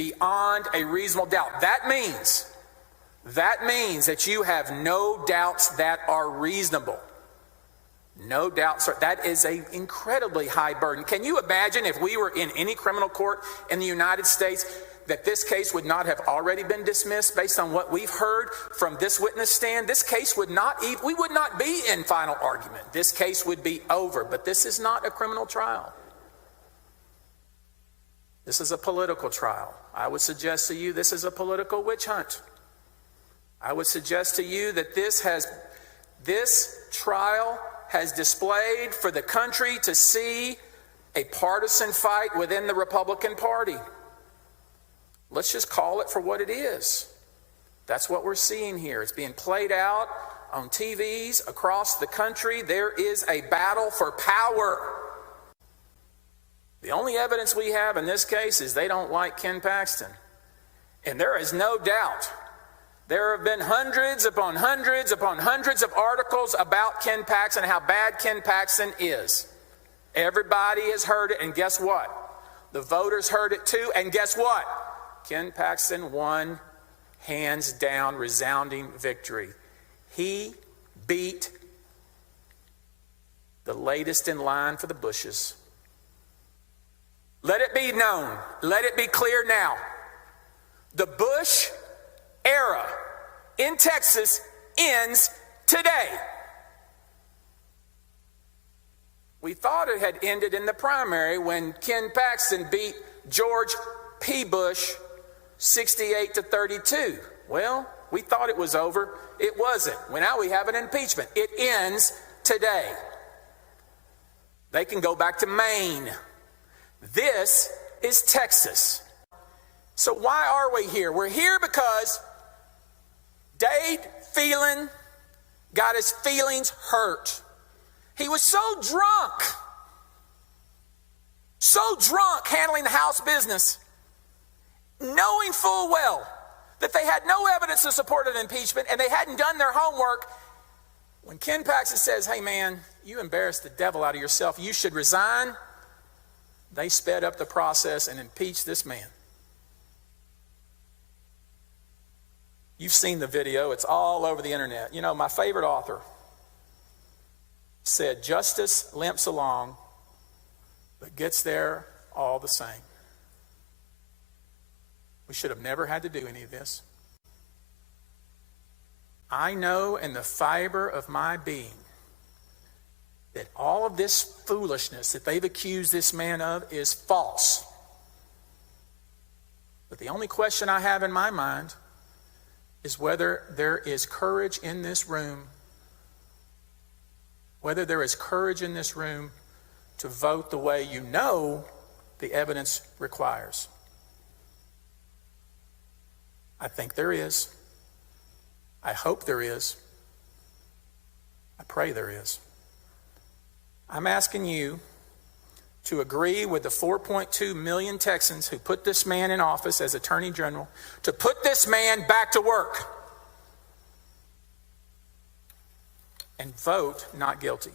beyond a reasonable doubt. That means that you have no doubts that are reasonable. No doubts. That is an incredibly high burden. Can you imagine if we were in any criminal court in the United States that this case would not have already been dismissed based on what we've heard from this witness stand? This case would not even, we would not be in final argument. This case would be over. But this is not a criminal trial. This is a political trial. I would suggest to you this is a political witch hunt. I would suggest to you that this trial has displayed for the country to see a partisan fight within the Republican Party. Let's just call it for what it is. That's what we're seeing here. It's being played out on TVs across the country. There is a battle for power. The only evidence we have in this case is they don't like Ken Paxton. And there is no doubt there have been hundreds upon hundreds upon hundreds of articles about Ken Paxton and how bad Ken Paxton is. Everybody has heard it, and guess what? The voters heard it too, and guess what? Ken Paxton won hands down, resounding victory. He beat the latest in line for the Bushes. Let it be known, let it be clear now. The Bush era in Texas ends today. We thought it had ended in the primary when Ken Paxton beat George P. Bush 68-32. Well, we thought it was over. It wasn't. Well, now we have an impeachment. It ends today. They can go back to Maine. This is Texas. So why are we here? We're here because Dade Phelan got his feelings hurt. He was so drunk handling the House business, knowing full well that they had no evidence to support an impeachment and they hadn't done their homework. When Ken Paxton says, hey man, you embarrassed the devil out of yourself, you should resign, they sped up the process and impeached this man. You've seen the video. It's all over the internet. You know, my favorite author said, justice limps along, but gets there all the same. We should have never had to do any of this. I know in the fiber of my being that all of this foolishness that they've accused this man of is false. But the only question I have in my mind is whether there is courage in this room, to vote the way you know the evidence requires. I think there is. I hope there is. I pray there is. I'm asking you to agree with the 4.2 million Texans who put this man in office as Attorney General, to put this man back to work and vote not guilty.